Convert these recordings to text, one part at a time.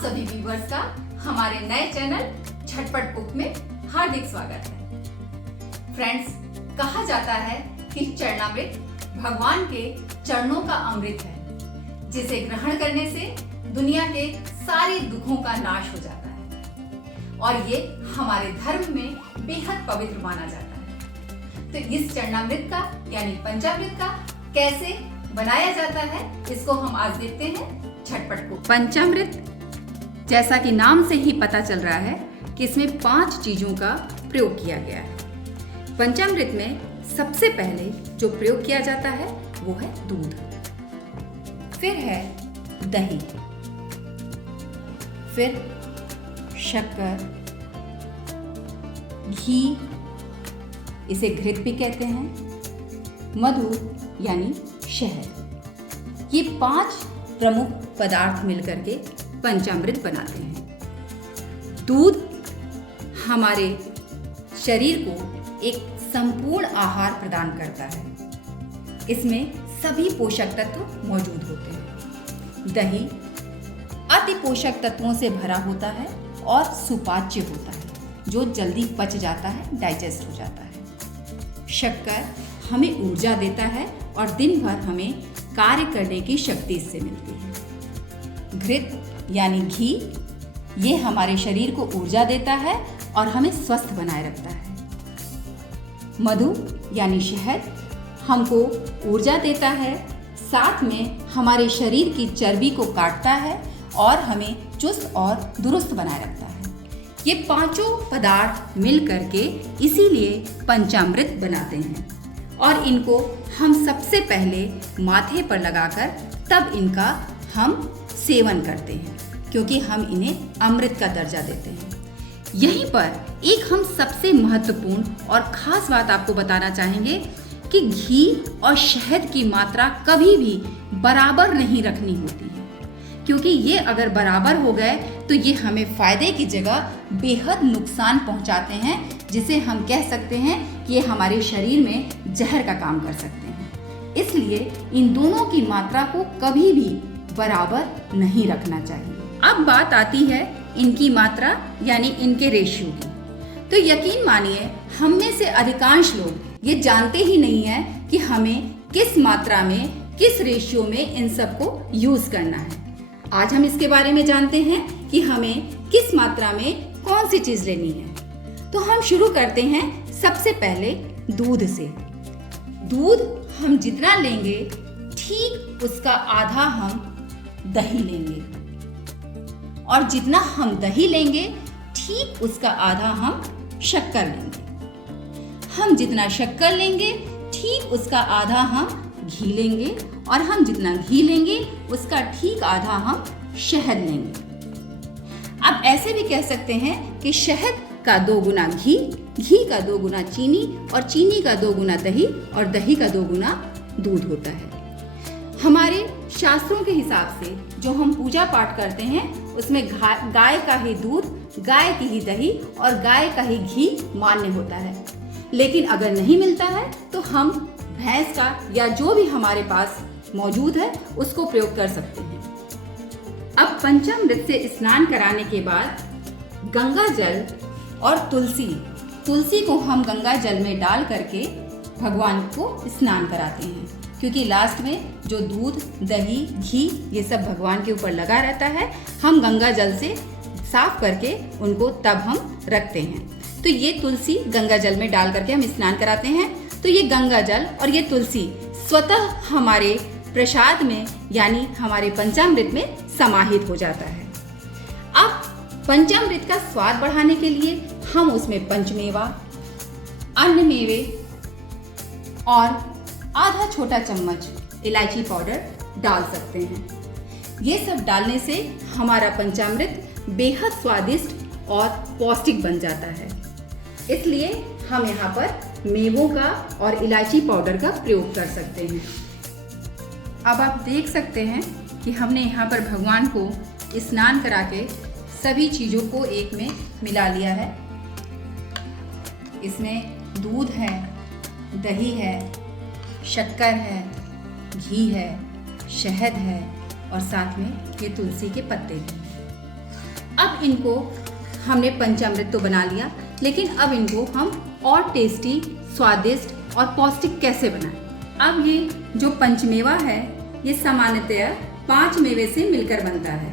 आप सभी व्यूअर्स का हमारे नए चैनल झटपट कुक में हार्दिक स्वागत है। फ्रेंड्स, कहा जाता है कि चरणामृत भगवान के चरणों का अमृत है, जिसे ग्रहण करने से दुनिया के सारे दुखों का नाश हो जाता है और ये हमारे धर्म में बेहद पवित्र माना जाता है। तो इस चरणामृत का यानी पंचामृत का कैसे बनाया जाता है, इसको हम आज देखते हैं झटपट कुक। पंचामृत, जैसा कि नाम से ही पता चल रहा है कि इसमें 5 चीजों का प्रयोग किया गया है। पंचामृत में सबसे पहले जो प्रयोग किया जाता है वो है दूध, फिर है दही, फिर शक्कर, घी, इसे घृत भी कहते हैं, मधु यानी शहद। ये 5 प्रमुख पदार्थ मिलकर के पंचामृत बनाते हैं। दूध हमारे शरीर को एक संपूर्ण आहार प्रदान करता है। इसमें सभी पोषक तत्व मौजूद होते हैं। दही अति पोषक तत्वों से भरा होता है और सुपाच्य होता है, जो जल्दी पच जाता है, डाइजेस्ट हो जाता है। शक्कर हमें ऊर्जा देता है और दिन भर हमें कार्य करने की शक्ति इससे मिलती है। घृत यानी घी, ये हमारे शरीर को ऊर्जा देता है और हमें स्वस्थ बनाए रखता है। मधु यानी शहद हमको ऊर्जा देता है, साथ में हमारे शरीर की चर्बी को काटता है और हमें चुस्त और दुरुस्त बनाए रखता है। ये 5 पदार्थ मिल करके इसीलिए पंचामृत बनाते हैं और इनको हम सबसे पहले माथे पर लगाकर तब इनका हम सेवन करते हैं, क्योंकि हम इन्हें अमृत का दर्जा देते हैं। यहीं पर एक हम सबसे महत्वपूर्ण और खास बात आपको बताना चाहेंगे कि घी और शहद की मात्रा कभी भी बराबर नहीं रखनी होती है, क्योंकि ये अगर बराबर हो गए तो ये हमें फायदे की जगह बेहद नुकसान पहुंचाते हैं, जिसे हम कह सकते हैं कि ये हमारे शरीर में जहर का काम कर सकते हैं। इसलिए इन दोनों की मात्रा को कभी भी बराबर नहीं रखना चाहिए। अब बात आती है इनकी मात्रा यानी इनके रेशियो की। तो यकीन मानिए, हम में से अधिकांश लोग ये जानते ही नहीं है कि हमें किस मात्रा में, किस रेशियो में इन सबको यूज करना है। आज हम इसके बारे में जानते हैं कि हमें किस मात्रा में कौन सी चीज लेनी है। तो हम शुरू करते हैं सबसे पहले दूध से। दूध हम जितना लेंगे ठीक उसका आधा हम दही लेंगे, और जितना हम दही लेंगे ठीक उसका आधा हम शक्कर लेंगे। हम जितना शक्कर लेंगे ठीक उसका आधा हम घी लेंगे, और हम जितना घी लेंगे उसका ठीक आधा हम शहद लेंगे। अब ऐसे भी कह सकते हैं कि शहद का 2 गुना घी, घी का 2 गुना चीनी, और चीनी का 2 गुना दही, और दही का 2 गुना दूध होता है। हमारे शास्त्रों के हिसाब से जो हम पूजा पाठ करते हैं उसमें गाय का ही दूध, गाय की ही दही और गाय का ही घी मान्य होता है। लेकिन अगर नहीं मिलता है तो हम भैंस का या जो भी हमारे पास मौजूद है उसको प्रयोग कर सकते हैं। अब पंचामृत से स्नान कराने के बाद गंगा जल और तुलसी को हम गंगा जल में डाल करके भगवान को स्नान कराते हैं, क्योंकि लास्ट में जो दूध, दही, घी ये सब भगवान के ऊपर लगा रहता है। हम गंगा जल से साफ करके उनको तब हम रखते हैं। तो ये तुलसी गंगा जल में डाल करके हम स्नान कराते हैं। तो ये गंगा जल और ये तुलसी स्वतः हमारे प्रसाद में यानी हमारे पंचामृत में समाहित हो जाता है। अब पंचामृत का स्वाद बढ़ाने के लिए हम उसमें पंचमेवा, अन्य मेवे और आधा छोटा चम्मच इलायची पाउडर डाल सकते हैं। ये सब डालने से हमारा पंचामृत बेहद स्वादिष्ट और पौष्टिक बन जाता है। इसलिए हम यहाँ पर मेवों का और इलायची पाउडर का प्रयोग कर सकते हैं। अब आप देख सकते हैं कि हमने यहाँ पर भगवान को स्नान करा के सभी चीज़ों को एक में मिला लिया है। इसमें दूध है, दही है, शक्कर है, घी है, शहद है और साथ में ये तुलसी के पत्ते भी। अब इनको हमने पंचामृत तो बना लिया, लेकिन अब इनको हम और टेस्टी, स्वादिष्ट और पौष्टिक कैसे बनाएं। अब ये जो पंचमेवा है ये सामान्यतया 5 मेवे से मिलकर बनता है।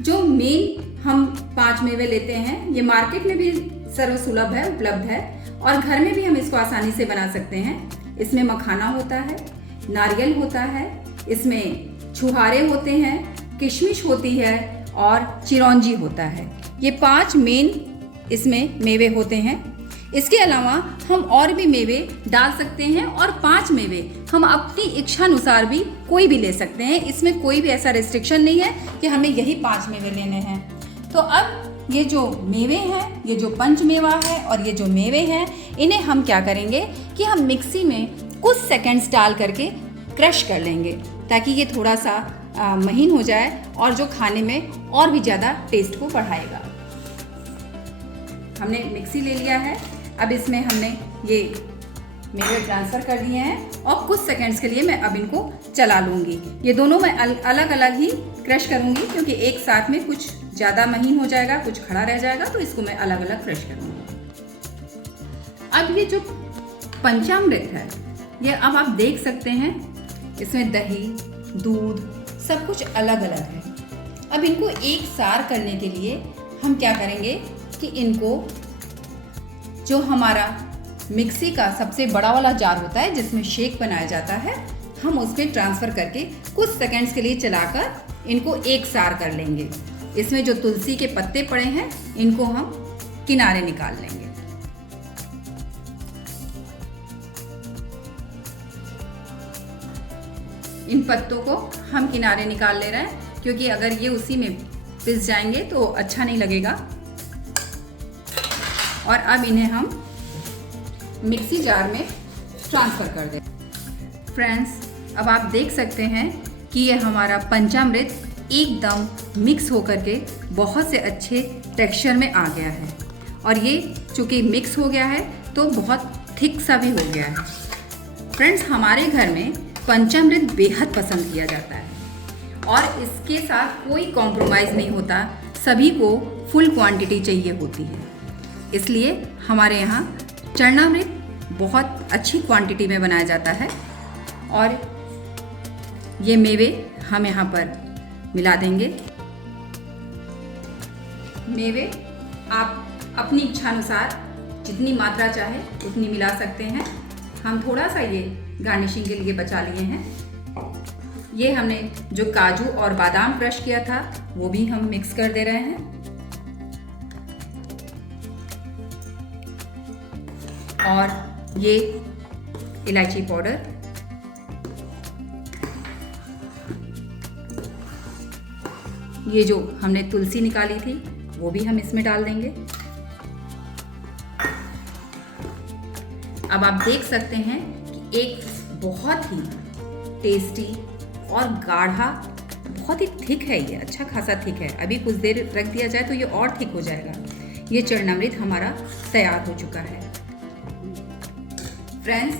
जो मेन हम 5 मेवे लेते हैं ये मार्केट में भी सर्वसुलभ है, उपलब्ध है, और घर में भी हम इसको आसानी से बना सकते हैं। इसमें मखाना होता है, नारियल होता है, इसमें छुहारे होते हैं, किशमिश होती है और चिरौंजी होता है। ये 5 मेन इसमें मेवे होते हैं। इसके अलावा हम और भी मेवे डाल सकते हैं और 5 मेवे हम अपनी इच्छानुसार भी कोई भी ले सकते हैं। इसमें कोई भी ऐसा रिस्ट्रिक्शन नहीं है कि हमें यही 5 मेवे लेने हैं। तो अब ये जो मेवे हैं, ये जो पंचमेवा है और ये जो मेवे हैं, इन्हें हम क्या करेंगे कि हम मिक्सी में कुछ सेकंड्स डाल करके क्रश कर लेंगे, ताकि ये थोड़ा सा महीन हो जाए और जो खाने में और भी ज़्यादा टेस्ट को बढ़ाएगा। हमने मिक्सी ले लिया है। अब इसमें हमने ये मेवे ट्रांसफ़र कर दिए हैं और कुछ सेकंड्स के लिए मैं अब इनको चला लूँगी। ये दोनों मैं अलग अलग ही क्रश करूँगी, क्योंकि एक साथ में कुछ ज़्यादा महीन हो जाएगा, कुछ खड़ा रह जाएगा, तो इसको मैं अलग अलग क्रश करूँगी। अब ये जो पंचामृत है ये अब आप देख सकते हैं इसमें दही, दूध सब कुछ अलग अलग है। अब इनको एक सार करने के लिए हम क्या करेंगे कि इनको जो हमारा मिक्सी का सबसे बड़ा वाला जार होता है जिसमें शेक बनाया जाता है, हम उसमें ट्रांसफ़र करके कुछ सेकंड्स के लिए चलाकर इनको एक सार कर लेंगे। इसमें जो तुलसी के पत्ते पड़े हैं इनको हम किनारे निकाल लेंगे। इन पत्तों को हम किनारे निकाल ले रहे हैं, क्योंकि अगर ये उसी में पिस जाएंगे तो अच्छा नहीं लगेगा। और अब इन्हें हम मिक्सी जार में ट्रांसफ़र कर दें। फ्रेंड्स, अब आप देख सकते हैं कि ये हमारा पंचामृत एकदम मिक्स होकर के बहुत से अच्छे टेक्सचर में आ गया है। और ये चूँकि मिक्स हो गया है तो बहुत थिक सा भी हो गया है। फ्रेंड्स, हमारे घर में पंचामृत बेहद पसंद किया जाता है और इसके साथ कोई कॉम्प्रोमाइज़ नहीं होता। सभी को फुल क्वांटिटी चाहिए होती है, इसलिए हमारे यहाँ चरणामृत बहुत अच्छी क्वांटिटी में बनाया जाता है। और ये मेवे हम यहाँ पर मिला देंगे। मेवे आप अपनी इच्छानुसार जितनी मात्रा चाहे उतनी मिला सकते हैं। हम थोड़ा सा ये गार्निशिंग के लिए बचा लिए हैं। ये हमने जो काजू और बादाम क्रश किया था वो भी हम मिक्स कर दे रहे हैं। और ये इलायची पाउडर, ये जो हमने तुलसी निकाली थी वो भी हम इसमें डाल देंगे। अब आप देख सकते हैं कि एक बहुत ही टेस्टी और गाढ़ा, बहुत ही थिक है, ये अच्छा खासा थिक है। अभी कुछ देर रख दिया जाए तो ये और थिक हो जाएगा। ये चरणामृत हमारा तैयार हो चुका है। फ्रेंड्स,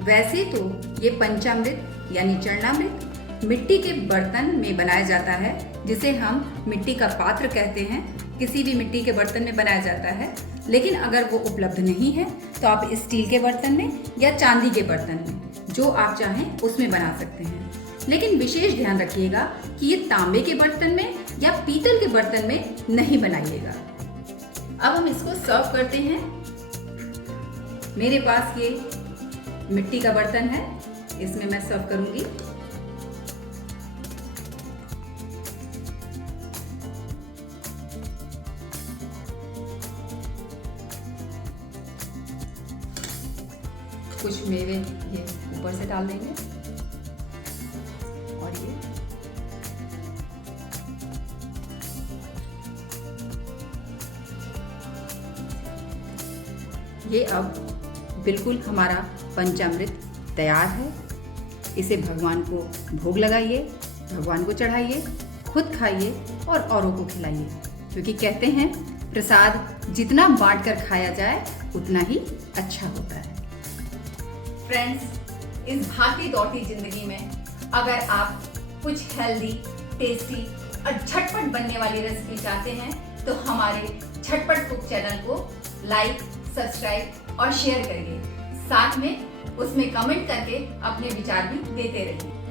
वैसे तो ये पंचामृत यानी चरणामृत मिट्टी के बर्तन में बनाया जाता है, जिसे हम मिट्टी का पात्र कहते हैं। किसी भी मिट्टी के बर्तन में बनाया जाता है, लेकिन अगर वो उपलब्ध नहीं है तो आप स्टील के बर्तन में या चांदी के बर्तन में, जो आप चाहें उसमें बना सकते हैं। लेकिन विशेष ध्यान रखिएगा कि ये तांबे के बर्तन में या पीतल के बर्तन में नहीं बनाइएगा। अब हम इसको सर्व करते हैं। मेरे पास ये मिट्टी का बर्तन है, इसमें मैं सर्व करूंगी। कुछ मेवे ये ऊपर से डाल देंगे और ये अब बिल्कुल हमारा पंचामृत तैयार है। इसे भगवान को भोग लगाइए, भगवान को चढ़ाइए, खुद खाइए और औरों को खिलाइए, क्योंकि कहते हैं प्रसाद जितना बांट कर खाया जाए उतना ही अच्छा होता है। फ्रेंड्स, इस भागती दौड़ती जिंदगी में अगर आप कुछ हेल्दी, टेस्टी और झटपट बनने वाली रेसिपी चाहते हैं तो हमारे झटपट कुक चैनल को लाइक, सब्सक्राइब और शेयर करिए। साथ में उसमें कमेंट करके अपने विचार भी देते रहिए।